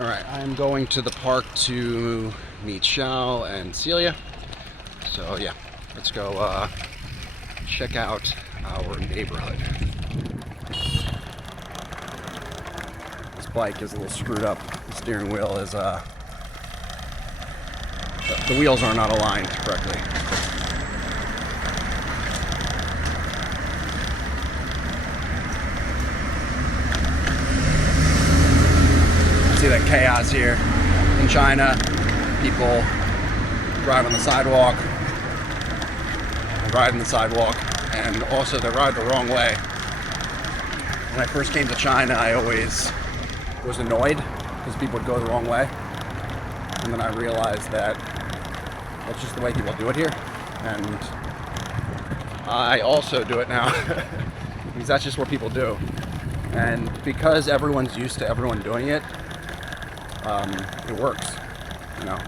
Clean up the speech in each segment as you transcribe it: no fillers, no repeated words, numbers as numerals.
Alright, I'm going to the park to meet Xiao and Celia. So yeah, let's go check out our neighborhood. This bike is a little screwed up. The steering wheel is, the wheels are not aligned correctly. See that chaos here in China. People drive on the sidewalk, ride on the sidewalk, and also they ride the wrong way. When I first came to China, I always was annoyed because people would go the wrong way. And then I realized that that's just the way people do it here. And I also do it now because that's just what people do. And because everyone's used to everyone doing it, it works, you know.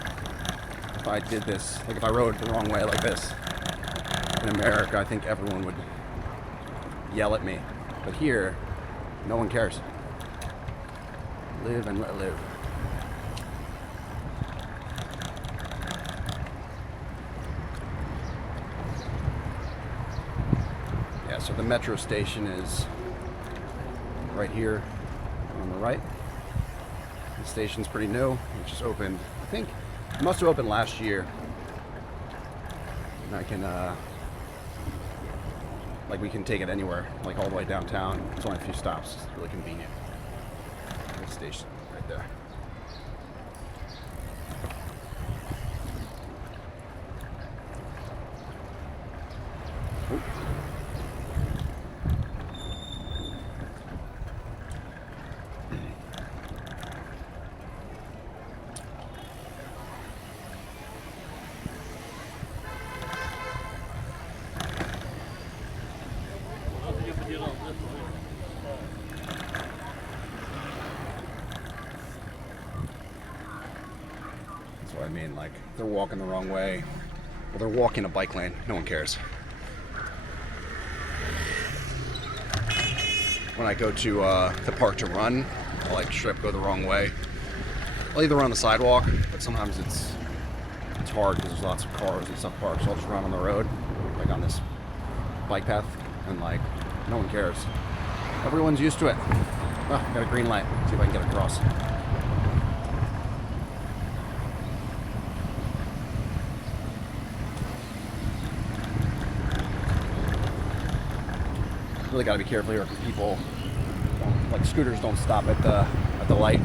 If I did this, like if I rode the wrong way like this in America, I think everyone would yell at me. But here, no one cares. Live and let live. Yeah, so the metro station is right here on the right. The station's pretty new. It just opened, I think, it must have opened last year. And I can, like we can take it anywhere, like all the way downtown. It's only a few stops. It's really convenient. The station right there. Ooh. That's what I mean, like, they're walking the wrong way. Well, they're walking a bike lane. No one cares. When I go to the park to run, I'll like strip, go the wrong way. I'll either run on the sidewalk, but sometimes it's hard because there's lots of cars and stuff parked, so I'll just run on the road, like on this bike path, and like, no one cares. Everyone's used to it. Oh, got a green light. See if I can get across. Really got to be careful here because people, like scooters, don't stop at the light.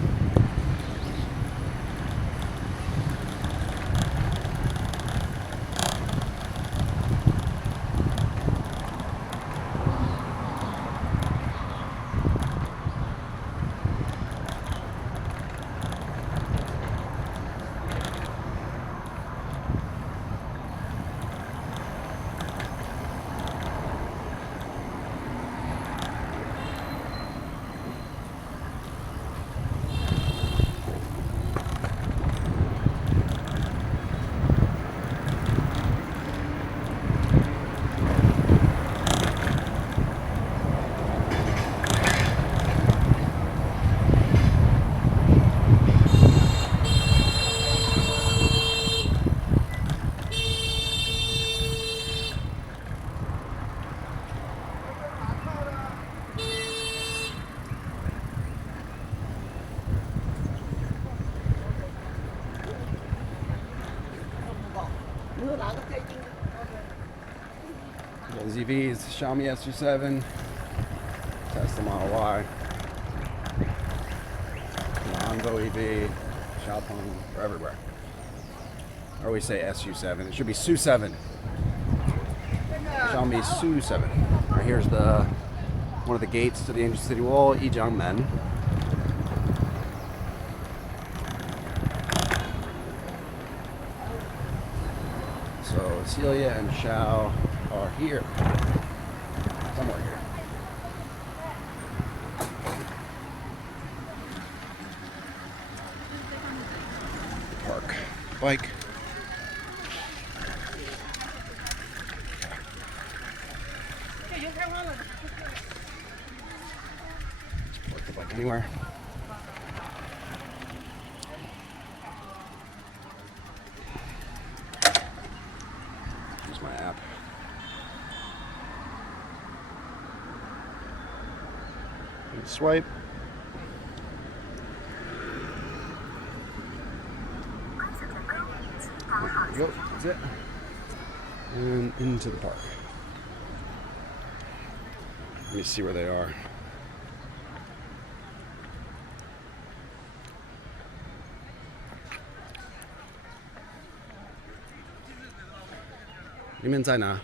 Those EVs, Xiaomi SU7, Tesla Model Y, Lanvo EV, Xiaopeng, they're everywhere. I always say SU7, it should be SU7. Xiaomi SU7. Right, here's one of the gates to the ancient city wall, Yijiangmen. So Celia and Xiao are here. Somewhere here. Park. Bike. Park the bike anywhere. Swipe. There we go. That's it. And into the park. Let me see where they are. You mean在哪?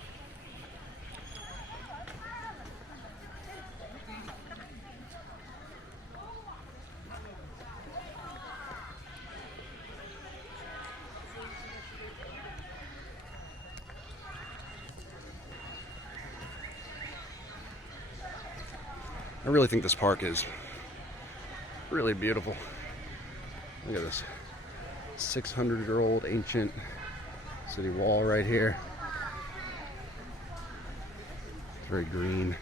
I really think this park is really beautiful. Look at this 600-year-old ancient city wall right here. It's very green.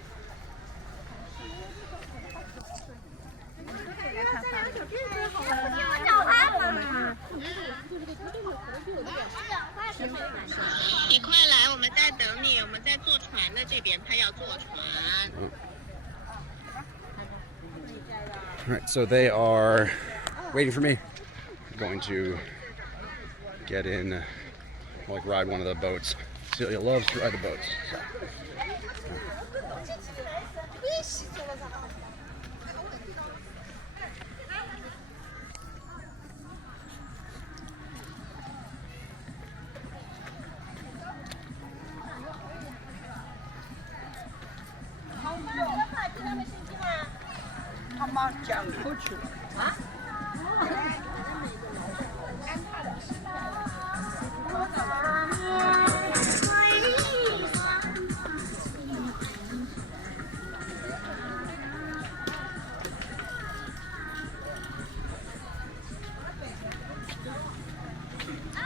Alright, so they are waiting for me. I'm going to get in, like ride one of the boats. Celia loves to ride the boats. So.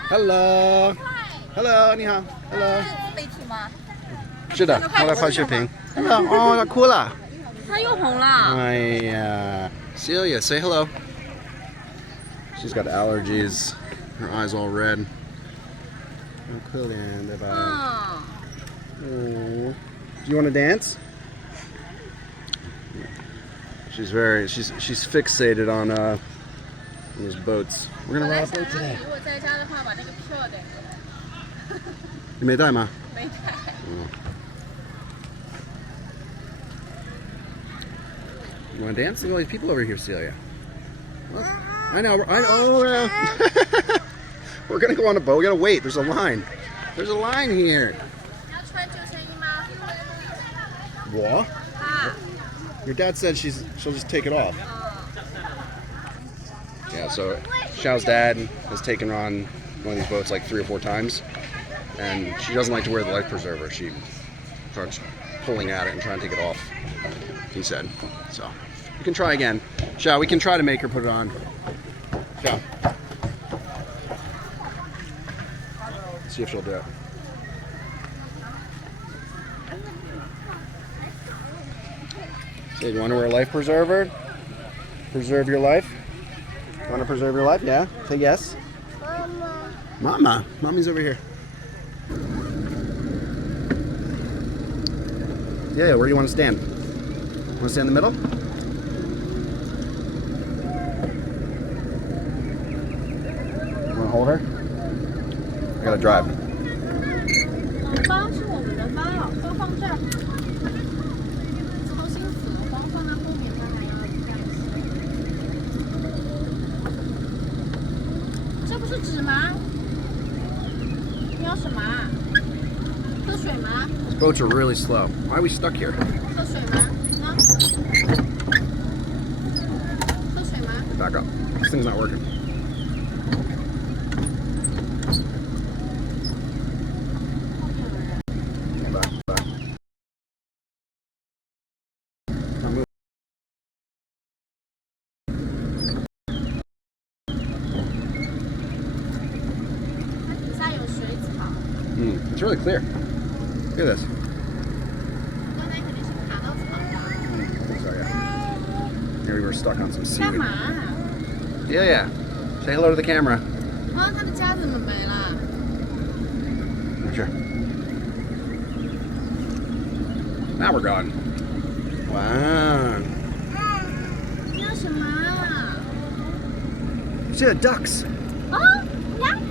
Hello, Hello， 你好 ，Hello。是的，我来拍视频。Hello， 哦，他哭了。他又红了。哎呀 ，Celia, say hello. She's got allergies. Her eyes all red. 好可怜，对吧？Oh. Do you want to dance? She's fixated on these boats. We're gonna ride a boat today. 如果在家的话，把那个票带。你没带吗？没带。You want to dance? Look at all these people over here, Celia. Well, I know. We're gonna go on a boat. We gotta wait. There's a line. There's a line here. What? Your dad said she'll just take it off. Yeah. So Xiao's dad has taken her on one of these boats like 3 or 4 times, and she doesn't like to wear the life preserver. She starts pulling at it and trying to take it off. He said. So we can try again. Xiao, we can try to make her put it on. Xiao. See if she'll do it. Hey, you want to wear a life preserver? Preserve your life? You want to preserve your life? Yeah? Say yes. Mama. Mama. Mommy's over here. Yeah, where do you want to stand? Want to stand in the middle? You want to hold her? I gotta drive. These boats are really slow. Why are we stuck here? Back up. This thing's not working. Back. Not moving. It's really clear. Look at this. Sorry, yeah. Here we were stuck on some seaweed. Yeah. Say hello to the camera. Sure. Now we're gone. Wow. 什么啊？ See the ducks. 哦，鸭子。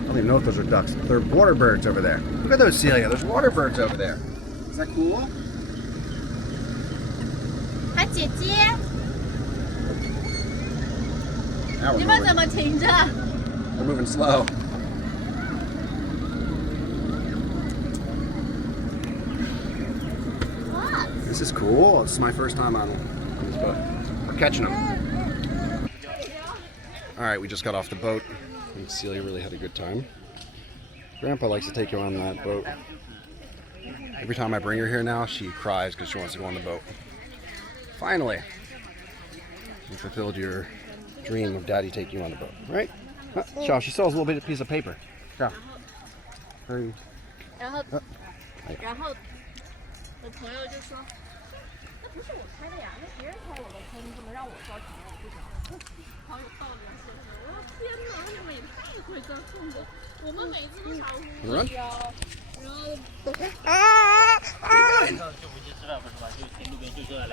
I don't even know if those are ducks. They're water birds over there. Look at those, Celia. There's water birds over there. Is that cool? 喊姐姐， Now 你们怎么停着？ we're moving slow. What? This is cool. This is my first time on this boat. We're catching them. All right, we just got off the boat, and Celia really had a good time. Grandpa likes to take you on that boat. Every time I bring her here now, she cries because she wants to go on the boat. Finally, you fulfilled your dream of Daddy taking you on the boat, right? Shaw, she saw a little bit of piece of paper. Shaw. Hurry. 然后我朋友就说，那不是我开的呀，那别人开我的车，你怎么让我交钱？我不交。好有道理啊，是不是？我说天哪，你们也太会照顾我，我们每次都好无聊。然后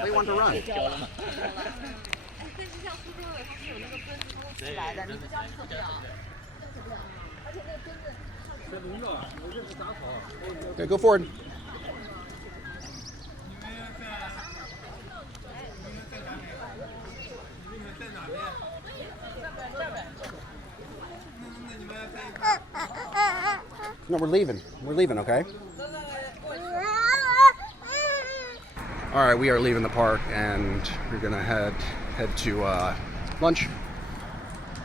They want to run. 但是像苏州的，它是有那个墩子它会起来的，你不交你走不了，而且那个墩子。 Okay, go forward. No, we're leaving. We're leaving, okay? All right, we are leaving the park, and we're gonna head to lunch.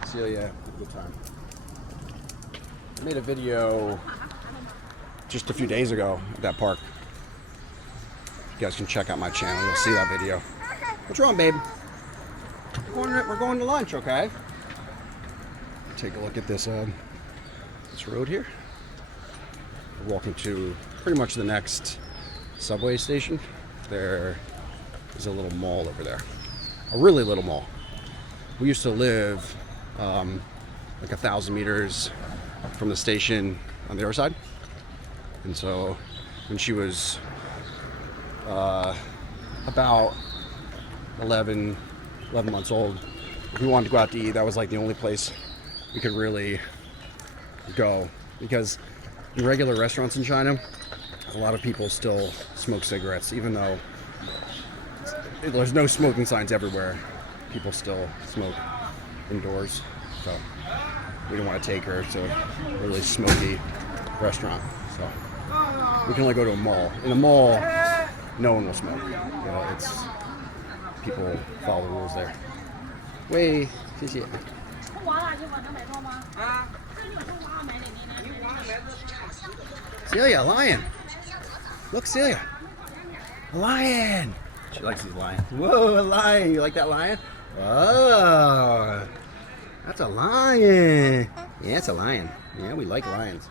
Celia, have a good time. I made a video just a few days ago at that park. You guys can check out my channel. You'll see that video. What's wrong, babe? We're going to lunch, okay? Take a look at this road here. We're walking to pretty much the next subway station. There is a little mall over there. A really little mall. We used to live like 1,000 meters from the station on the other side. And so when she was about 11 months old, if we wanted to go out to eat, that was like the only place we could really go, because in regular restaurants in China, a lot of people still smoke cigarettes, even though there's no smoking signs everywhere. People still smoke indoors, so we didn't want to take her to a really smoky restaurant. So we can only go to a mall. In a mall, no one will smoke. You know, it's people follow the rules there. Wait, Celia, a lion. Look, Celia. A lion. She likes these lions. Whoa, a lion. You like that lion? Oh, that's a lion. Yeah, it's a lion. Yeah, we like lions.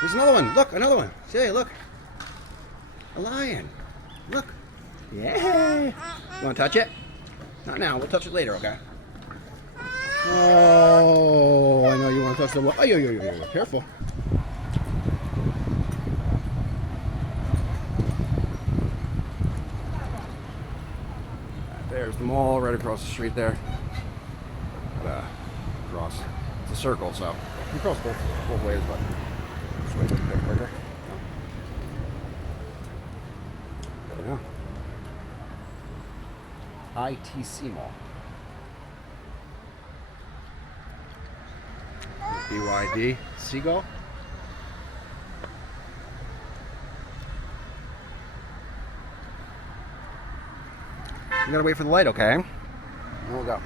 There's another one. Look, another one. Celia, look. A lion. Look. Yeah. You want to touch it? Not now. We'll touch it later, okay? Oh, I know you want to touch the wall. Oh, yo. Careful. There's the mall right across the street there. Cross. It's a circle, so you can cross both ways, but this way a bit quicker. Yeah. ITC Mall. BYD Seagull. You gotta wait for the light, okay? Then we'll go.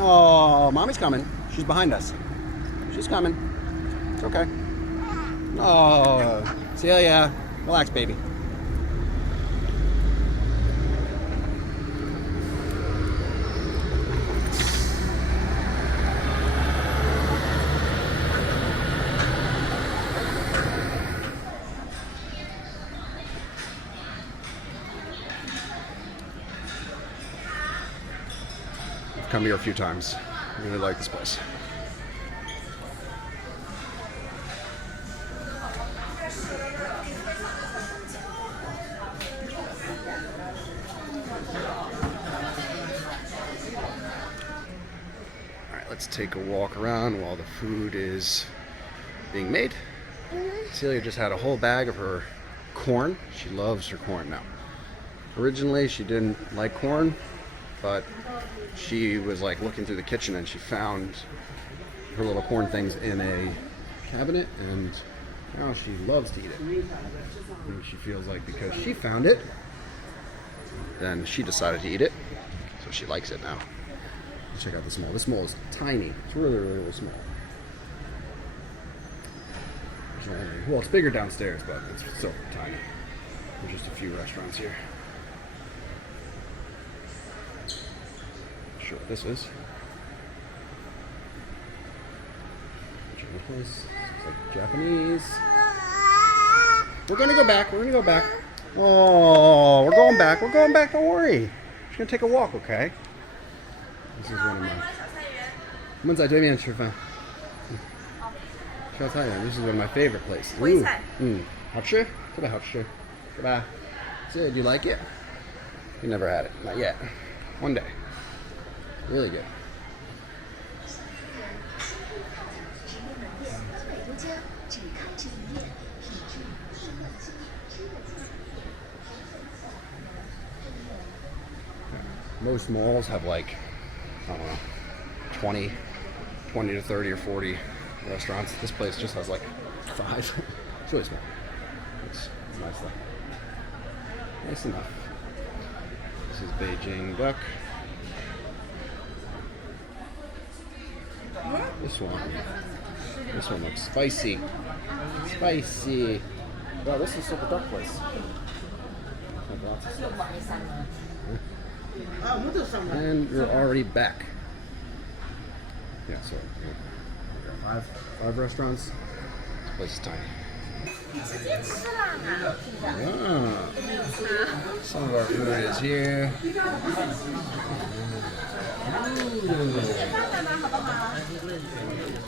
Oh, mommy's coming. She's behind us. She's coming. It's okay. Oh, Celia, relax, baby. I've come here a few times. I really like this place. let's take a walk around while the food is being made. Celia just had a whole bag of her corn. She loves her corn now. Originally, she didn't like corn, but she was like looking through the kitchen and she found her little corn things in a cabinet, and now she loves to eat it. And she feels like because she found it, then she decided to eat it, so she likes it now. Check out the small. The small is tiny. It's really, really, really small. Well, it's bigger downstairs, but it's still tiny. There's just a few restaurants here. Not sure what this is. It's like Japanese. We're gonna go back. We're gonna go back. Oh, we're going back. We're going back. Don't worry. She's gonna take a walk, okay? This is one of my. 我们在对面吃饭。烧菜园. This is one of my favorite places. 徽菜. 好吃，特别好吃，对吧? Good. You like it? You never had it. Not yet. One day. Really good. Most malls have like, I don't know, 20 to 30 or 40 restaurants. This place just has like 5. It's really small. It's nice though. Nice enough. This is Beijing duck. This one looks spicy. Spicy. Wow, this is still the duck place. And we're already back. Yeah, so we got five restaurants. This place is tiny. Ah, some of our food is here.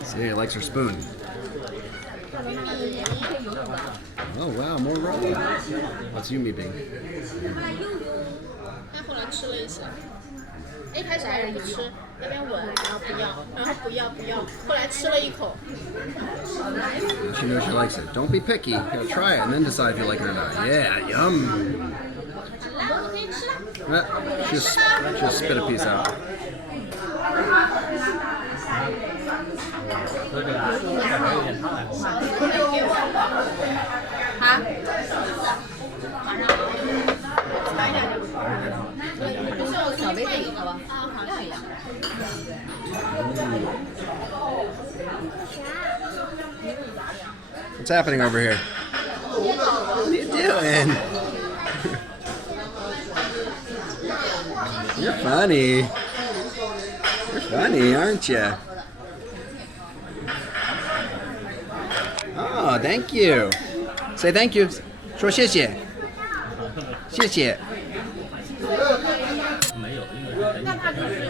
Celia likes her spoon. Oh wow, more rolling. What's Yumi being? 他后来吃了一下，一开始还是不吃，那边闻，然后不要，然后不要，后来吃了一口。She knows she likes it. Don't be picky. You gotta try it and then decide if you like it or not. Yeah, yum. Just spit a piece out. What's happening over here? What are you doing? You're funny. You're funny, aren't you? Oh, thank you. Say thank you. 说谢谢。谢谢。那他就是